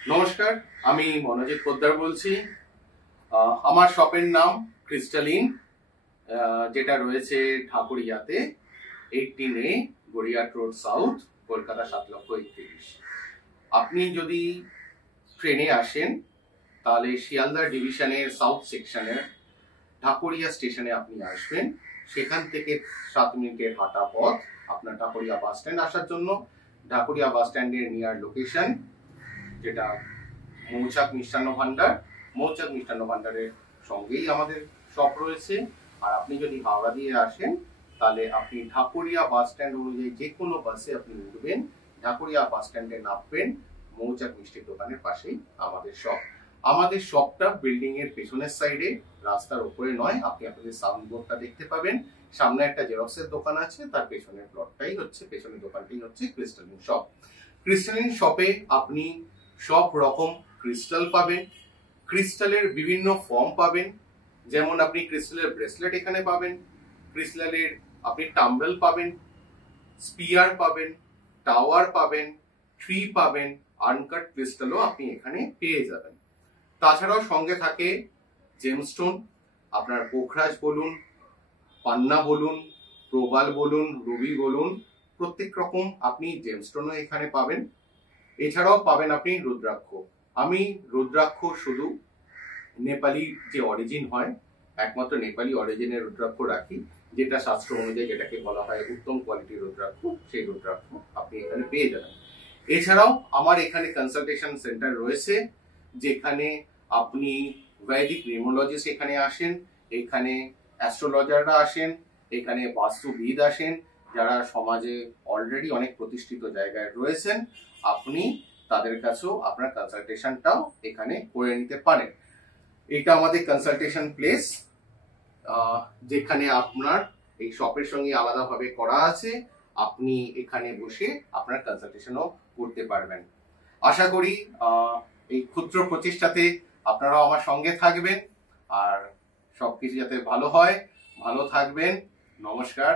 নমস্কার, আমি মনোজিৎ পোদ্দার বলছি। আমার শপের নাম ক্রিস্টালিন, যেটা রয়েছে ঢাকুরিয়াতে 18A Gariahat road south, Kolkata 7,31,000। আপনি যদি ট্রেনে আসেন তাহলে শিয়ালদা ডিভিশনের সাউথ সেকশনের ঢাকুরিয়া স্টেশনে আপনি আসবেন। সেখান থেকে 7 মিনিটের হাঁটা পথ আপনার ঢাকুরিয়া বাস স্ট্যান্ড আসার জন্য। ঢাকুরিয়া বাস স্ট্যান্ডের নিয়ার লোকেশন যেটা মৌচাক মিষ্টান্ন ভান্ডার। মৌচাক মিষ্টান্ন ভান্ডারের সঙ্গেই আমাদের শপ রয়েছে। আর আপনি যদি হাওড়া দিয়ে আসেন তাহলে আপনি ঢাকুরিয়া বাস স্ট্যান্ড অনুযায়ী যে কোনো বাসে আপনি উঠবেন, ঢাকুরিয়া বাস স্ট্যান্ডে নামবেন, মৌচাক মিষ্টির দোকানের পাশেই আমাদের শপ। আমাদের শপটা বিল্ডিং এর পেছনের সাইডে, রাস্তার উপরে নয়। আপনি আপনাদের সাউন্ড বোর্ডটা দেখতে পাবেন। সামনে একটা জেরক্সের দোকান আছে, তার পেছনের প্লটটাই হচ্ছে, পেছনের দোকানটাই হচ্ছে ক্রিস্টালিন শপ। ক্রিস্টালিন শপে আপনি সব রকম ক্রিস্টাল পাবেন। ক্রিস্টালের বিভিন্ন ফর্ম পাবেন, যেমন আপনি ক্রিস্টালের ব্রেসলেট এখানে পাবেন, ক্রিস্টালের আপনি টাম্বেল পাবেন, স্পিয়ার পাবেন, টাওয়ার পাবেন, ট্রি পাবেন, আনকাট ক্রিস্টালও আপনি এখানে পেয়ে যাবেন। তাছাড়াও সঙ্গে থাকে জেমস্টোন, আপনার পোখরাজ বলুন, পান্না বলুন, প্রবাল বলুন, রুবি বলুন, প্রত্যেক রকম আপনি জেমস্টোনও এখানে পাবেন। এছাড়াও পাবেন আপনি রুদ্রাক্ষ। আমি রুদ্রাক্ষ শুধু নেপালি যে অরিজিন হয়, একমাত্র নেপালি অরিজিনের রুদ্রাক্ষ রাখি, যেটা শাস্ত্র অনুযায়ী যেটাকে বলা হয় উত্তম কোয়ালিটির রুদ্রাক্ষ, সেই রুদ্রাক্ষ আপনি এখানে পেয়ে যাবেন। এছাড়াও আমার এখানে কনসালটেশন সেন্টার রয়েছে, যেখানে আপনি বৈদিক নিউমোলজিস্ট এখানে আসেন, এখানে অ্যাস্ট্রোলজাররা আসেন, এখানে বাস্তুবিদ আসেন, যারা সমাজে অলরেডি অনেক প্রতিষ্ঠিত জায়গায় রয়েছেন। আপনি তাদের কাছেও আপনার কনসালটেশনটাও এখানে করে নিতে পারেন। এটা আমাদের কনসালটেশন প্লেস, যেখানে আপনার এই শপের সঙ্গে আলাদাভাবে করা আছে। আপনি এখানে বসে আপনার কনসালটেশনও করতে পারবেন। আশা করি এই ক্ষুদ্র প্রচেষ্টাতে আপনারাও আমার সঙ্গে থাকবেন আর সবকিছু যাতে ভালো হয়। ভালো থাকবেন। নমস্কার।